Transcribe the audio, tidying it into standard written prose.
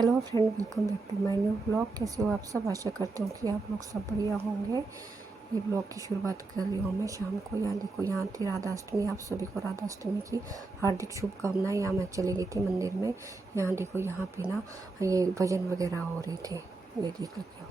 Hello friend, welcome back to my new blog. कैसे हो आप सब? आशा करती हूँ कि आप लोग सब बढ़िया होंगे। ये ब्लॉग की शुरुआत कर रही हूँ मैं शाम को। यहाँ देखो, यहाँ थी राधाष्टमी। आप सभी को राधाष्टमी की हार्दिक शुभकामनाएं। यहाँ मैं चली गई थी मंदिर में। यहाँ देखो, यहाँ पे ना ये भजन वगैरह हो रहे थे। ये देख लेते हो।